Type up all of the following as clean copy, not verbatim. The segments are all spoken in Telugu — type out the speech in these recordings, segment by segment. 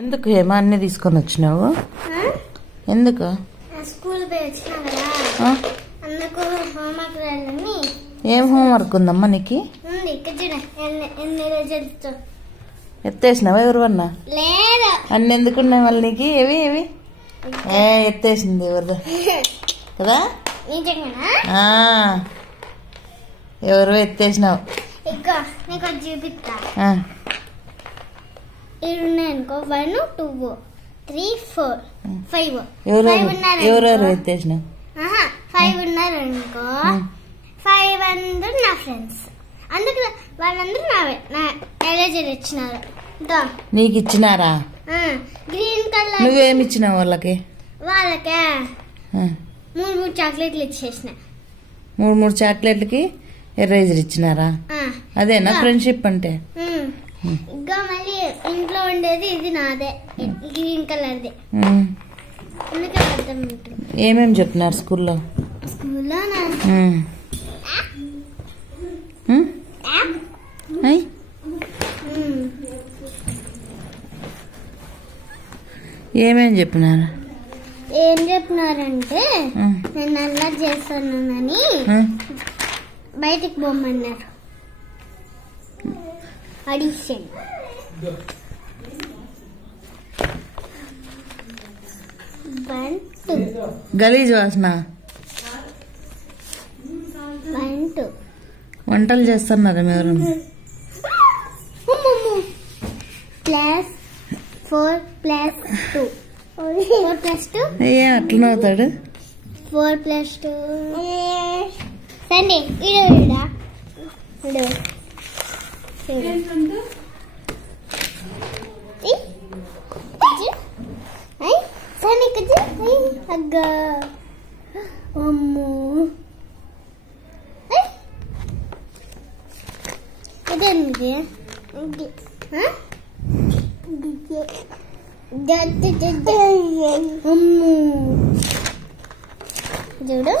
ఎందుకు హేమా అన్ని తీసుకొని వచ్చినావు? ఎందుకు? స్కూల్ పోయి వచ్చినా కదా, అందుకు హోంవర్క్ రాయాలని. ఏం హోంవర్క్ ఉందమ్మా నీకు? ఉంది ఇక్కడ చూడ, ఎన్ని రోజులతో ఎత్తేసినావా ఎవరివన్నా? లేదు. అన్ని ఎందుకున్నాయి మళ్ళీ నీకు? ఏవి ఏవి ఎత్తేసింది ఎవరు కదా? ఎవరు ఎత్తేసినావు? ఇంకా నీకు చూపిస్తా. ఇడున్నాయనుకో, 1 2 3 4 5 ఎవరెవరు ఎత్తేసినావు? 5 ఉన్నారనుకో, 5 అందరు నా ఫ్రెండ్స్. అందుకు వాళ్ళందరూ నా ఎరేజర్ ఇచ్చినారు. నీకు ఇచ్చినారా? Green colour. నువ్వేమి ఇచ్చినావు వాళ్ళకి? వాళ్ళకే 3 చాక్లెట్లు ఇచ్చేసిన. 3 చాక్లెట్లకి ఎరేజర్ ఇచ్చినారా? అదేనా ఫ్రెండ్షిప్ అంటే? ఇంకా మళ్ళీ ఇంట్లో ఉండేది ఇది నాదే, గ్రీన్ కలర్ది. అందుకే అర్థం ఉంటుంది. ఏమేమి చెప్పినారు స్కూల్లో? స్కూల్లో ఏమేమి చెప్పినారు? ఏం చెప్పినారంటే నేను అల్లరి చేస్తున్నానని బయటికి పోమన్నారు. అడిషన్ గలీజ్ వాసన. 1 2 వంటలు చేస్తున్నారా ఎవరు? +4 +2 4 +2 ఏ అట్లా నవ్వుతాడు? 4 +2 సండే ఇడా అగ్గా అమ్మో ఇదేంటి? అమ్మో చూడు,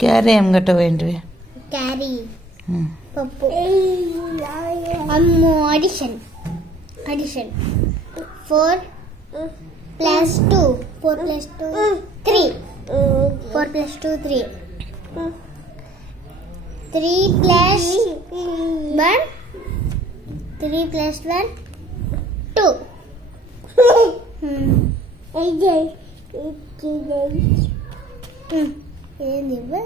క్యారీ ఏం గట్టవేంటివి? క్యారీ పప్పు. అమ్మో అడిషన్ 4 +2 4 +2 3 4 +2 3 3 +1 3 +1 2 ఏంది?